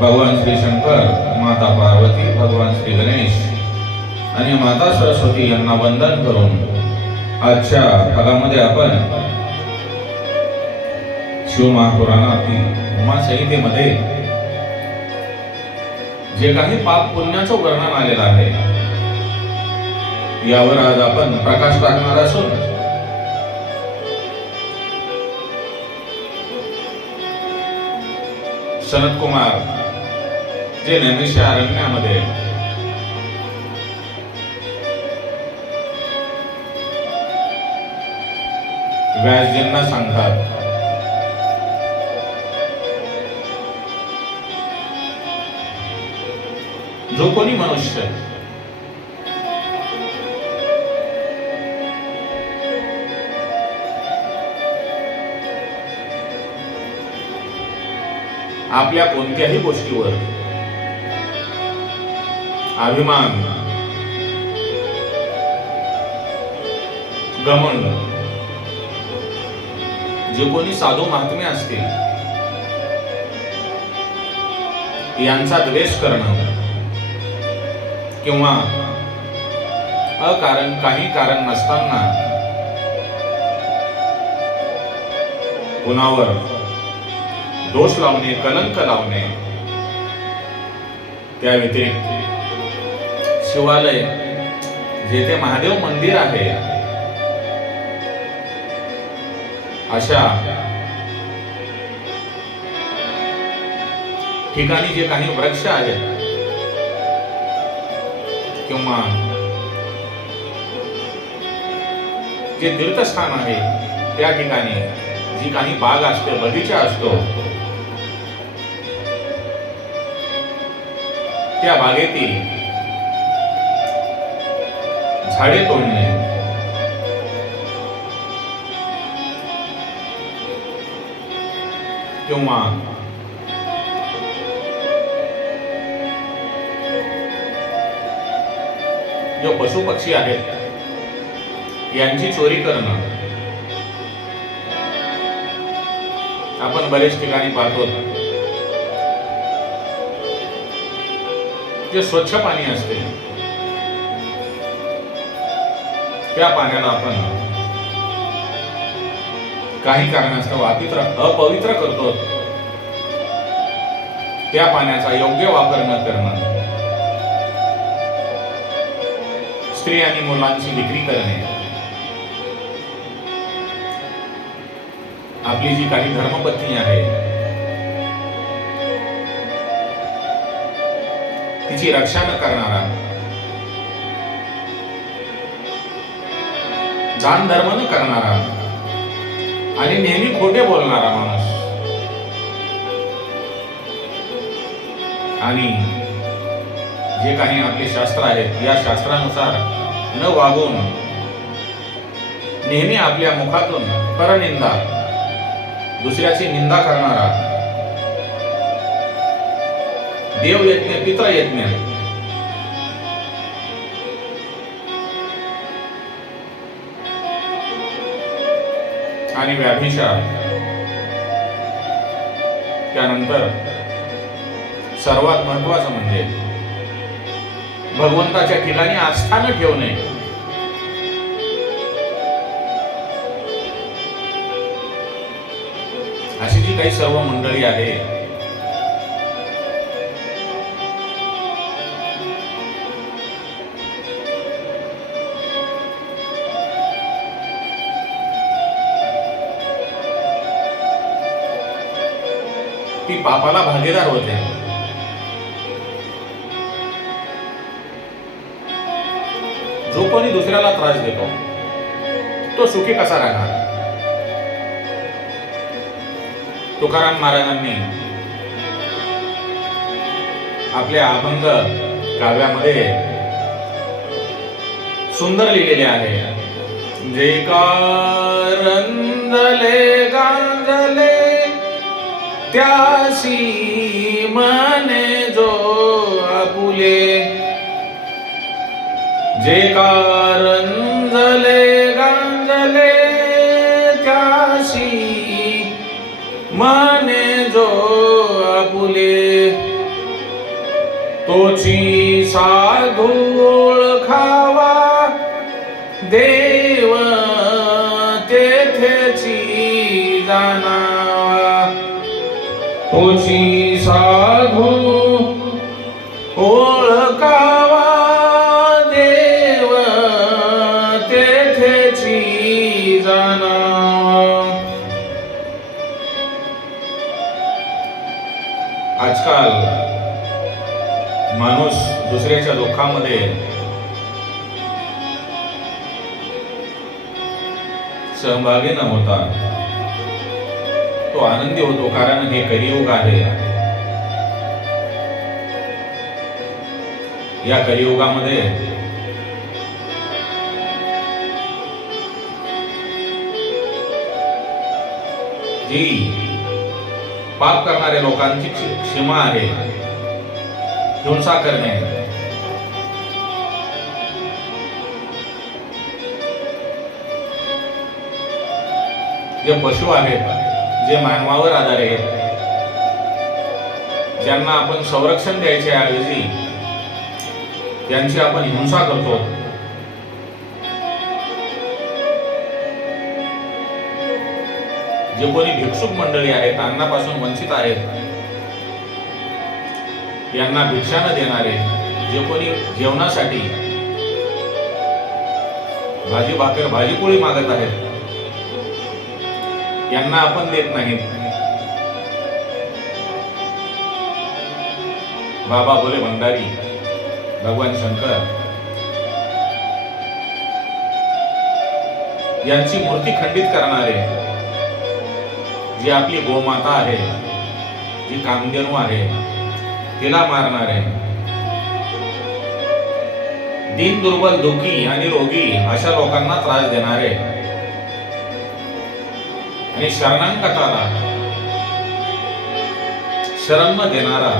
भगवान श्री शंकर माता पार्वती भगवान श्री गणेश आणि माता सरस्वती यांना वंदन करून आजच्या भागामध्ये आपण शिवमहापुराणातील उमासंहितेमध्ये जे काही पाप पुण्याचं वर्णन आलेलं आहे यावर आज आपण प्रकाश टाकणार असून सनत कुमार जे नेहमीच्या अरण्यामध्ये व्यासजींना सांगतात. जो कोणी मनुष्य आपल्या कोणत्याही गोष्टीवर अभिमान गमंड जे कोणी साधू महात्मे असतील यांचा द्वेष करणं किंवा अकारण काही कारण नसताना कुणावर दोष लावणे कलंक लावणे त्या व्यतिरिक्त शिवालय जेथे महादेव मंदिर आहे अशा ठिकाणी जे काही वृक्ष आहेत किंवा जे तीर्थस्थान आहे त्या ठिकाणी जी काही बाग असते बगीचा असतो त्या बागेतील झाडे तोडणे. किंवा जो पशु पक्षी आहेत यांची चोरी करणं. आपण बरेच ठिकाणी पाहतो. जे स्वच्छ पाणी असते त्या पाण्याला आपण काही कारणास्तव अपित्र अपवित्र करतो. त्या पाण्याचा योग्य वापर न करणं. स्त्री आणि मुलांची विक्री करणे. आपली जी काही धर्मपत्नी आहे तिची रक्षा न करणारा दान धर्म न करणारा आणि नेहमी खोटे बोलणारा माणूस. आणि जे काही आपले शास्त्र आहेत या शास्त्रानुसार न वागून नेहमी आपल्या मुखातून परनिंदा दुसऱ्याची निंदा करणारा देव यज्ञ आणि व्याभिचार त्यानंतर सर्वात महत्वाचं म्हणजे भगवंताच्या ठिकाणी आस्थान ठेवणे. अशी जी काही सर्व मंडळी आहे ती पापाला भागीदार होते. जो कोणी दुसऱ्याला त्रास देतो तो सुखी कसा राहणार? तुकाराम महाराजांनी आपल्या अभंग काव्यामध्ये सुंदर लिहिलेले आहे. जे कारंजले गा त्यासी मने जो आपुले। जे कारंजले गांजले त्याशी मने जो आपुले। तोची साधू ओळखा आजकाल माणूस दुसऱ्याच्या दुःखामध्ये सहभागी न होता तो आनंदी होतो कारण हे कलियुग आहे. या कलियुगामध्ये जी पाप करणाऱ्या लोकांची क्षमा आहे. हिंसा करणे जे पशु आहेत जे मानवावर आधारित ज्यांना आपण संरक्षण द्यायचे ऐवजी त्यांची आपण हिंसा करतो जे कोणी भिक्षुक मंडळी आहेत अन्नापासून वंचित आहेत. यांना भिक्षा न देणारे जे कोणी जेवणासाठी भाजी भाकर भाजी पोळी मागत आहेत. यांना आपण देत नाहीत बाबा बोले भंडारी भगवान शंकर यांची मूर्ती खंडित करणारे जी आपली गोमाता आहे जी कामधेनू आहे तिला मारणारे दिन दुर्बल दुखी आणि रोगी अशा लोकांना त्रास देणारे. आणि शरणांकताला शरण न देणारा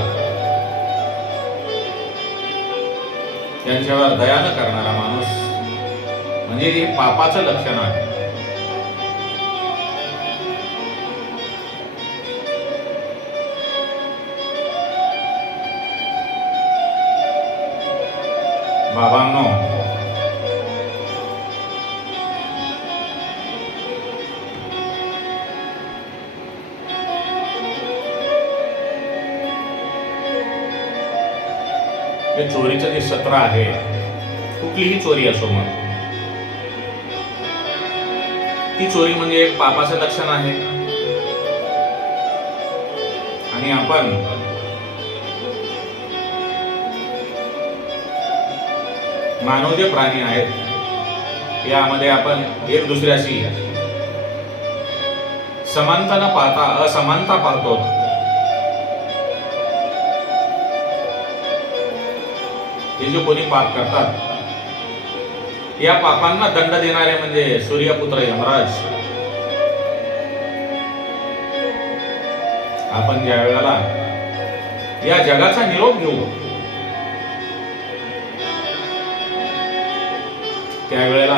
त्यांच्यावर दया न करणारा माणूस. म्हणजे हे पापाचं लक्षण आहे. बाबांनो हे चोरीचं जे सत्र आहे कुठलीही चोरी असो मग. ती चोरी म्हणजे एक पापाचं लक्षण आहे. आणि आपण मानव जे प्राणी आहेत. यामध्ये आपण एक दुसऱ्याशी समानता न पाहता असमानता पाहतो. हे जे कोणी पाप करतात या पापांना दंड देणारे म्हणजे सूर्यपुत्र यमराज. आपण ज्या वेळेला या जगाचा निरोप घेऊ त्यावेळेला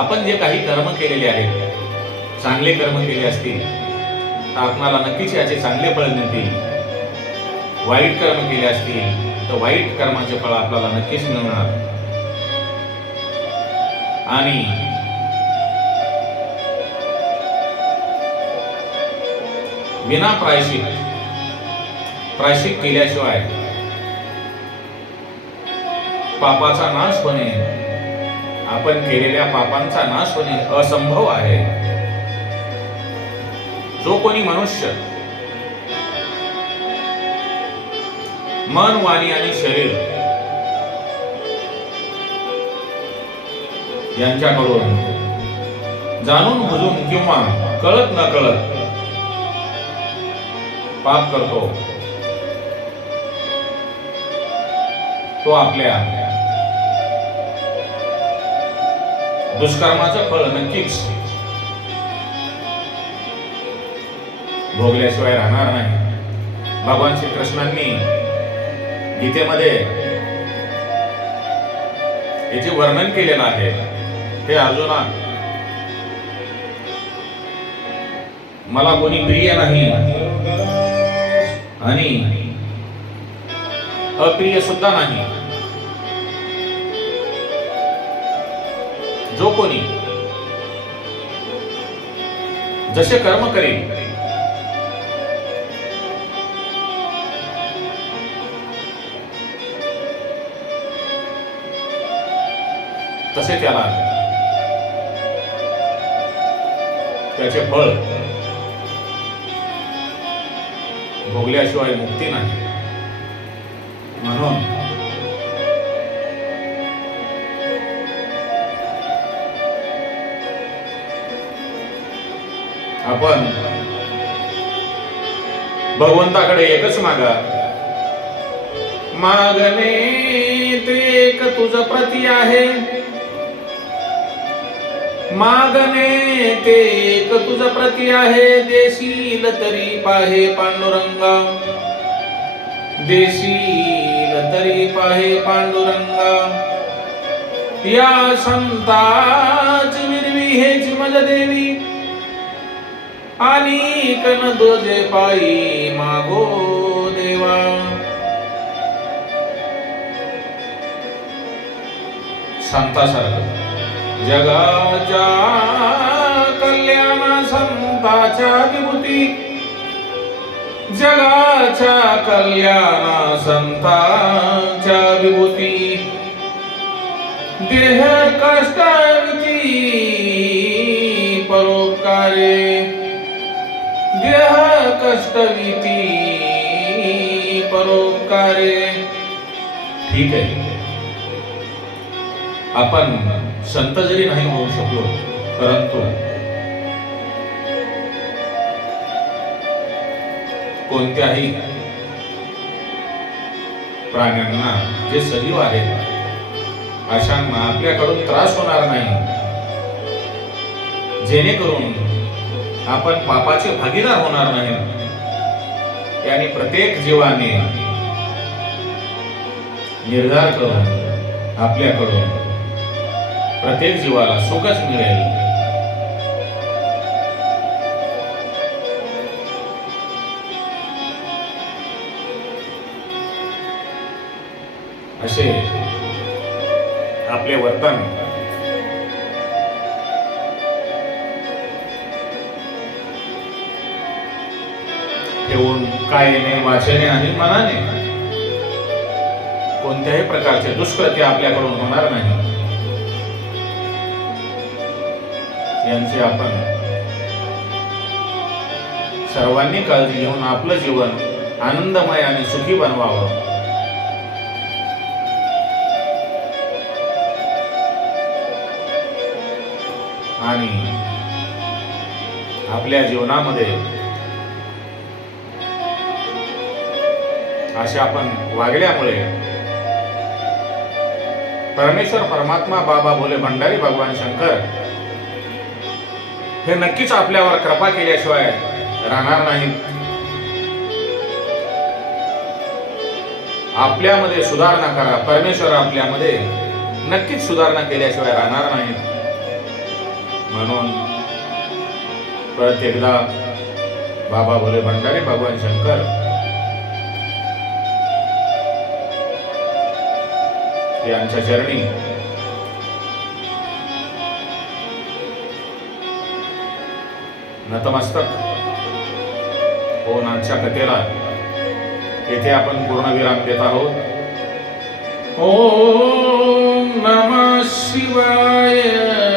आपण जे काही कर्म केलेले आहेत चांगले कर्म केले असतील तर आपणाला नक्कीच याचे चांगले फळ मिळतील. वाईट कर्म केले असतील तर वाईट कर्माचे फळ आपल्याला नक्कीच मिळणार. आणि विना प्रायशिक प्रायशिक केल्याशिवाय पापाचा नाश होणे. आपण केलेल्या पापांचा नाश होणे असंभव आहे. जो कोणी मनुष्य मन वाणी आणि शरीर यांच्याकडून जाणून बुजून किंवा कळत न कळत पाप करतो तो आपल्या दुष्कर्माचं फळ नक्कीच भोगल्याशिवाय राहणार नाही. भगवान श्रीकृष्णांनी गीतेमध्ये याचे वर्णन केलेलं आहे हे अर्जुना मला कोणी प्रिय नाही. आणि अप्रिय सुद्धा नाही. जो कोणी जसे कर्म करेल तसे त्याला त्याचे फळ भोगल्याशिवाय मुक्ती नाही. म्हणून आपण भगवंताकडे एकच मागा. मागणे ते एक तुझ प्रती आहे. मागणे ते एक तुझ प्रती आहे. देशील तरी पाहे पांडुरंगा. देशील तरी पाहे पांडुरंगा. या संताच विरवी हेची मज देवी आणि कन दोजे पायी मागो देवा. संतासारखं. जगाच्या कल्याणा संताच्या विभूती. जगाच्या कल्याणा संताच्या विभूती. देह कष्टांची परोपकारे. कष्टविती परोपकारे. ठीक आहे. आपण संत जरी नाही होऊ शकलो परंतु कोणत्याही प्राण्यांना जे सजीव आहेत अशांना आपल्याकडून त्रास होणार नाही. जेणेकरून आपण पापाचे भागीदार होणार नाही. याने प्रत्येक जीवाने निर्धार करून आपल्याकडून प्रत्येक जीवाला सुखच मिळेल. असे आपले वर्तन कायेने वाचने आणि मनाने. कोणत्याही प्रकारचे दुष्कृत्य आपल्याकडून होणार नाही. यांचे आपण सर्वांनी काळजी घेऊन आपलं जीवन आनंदमय आणि सुखी बनवावं. आणि आपल्या जीवनामध्ये असे आपण वागल्यामुळे परमेश्वर परमात्मा बाबा भोले भंडारी भगवान शंकर हे नक्कीच आपल्यावर कृपा केल्याशिवाय राहणार नाहीत आपल्यामध्ये सुधारणा करा. परमेश्वर आपल्यामध्ये नक्कीच सुधारणा केल्याशिवाय राहणार नाहीत म्हणून परत एकदा बाबा भोले भंडारी भगवान शंकर यांच्या चरणी नतमस्तक. हो नाच्या कथेला. येथे आपण पूर्णविराम देत आहोत. ओम नम शिवाय.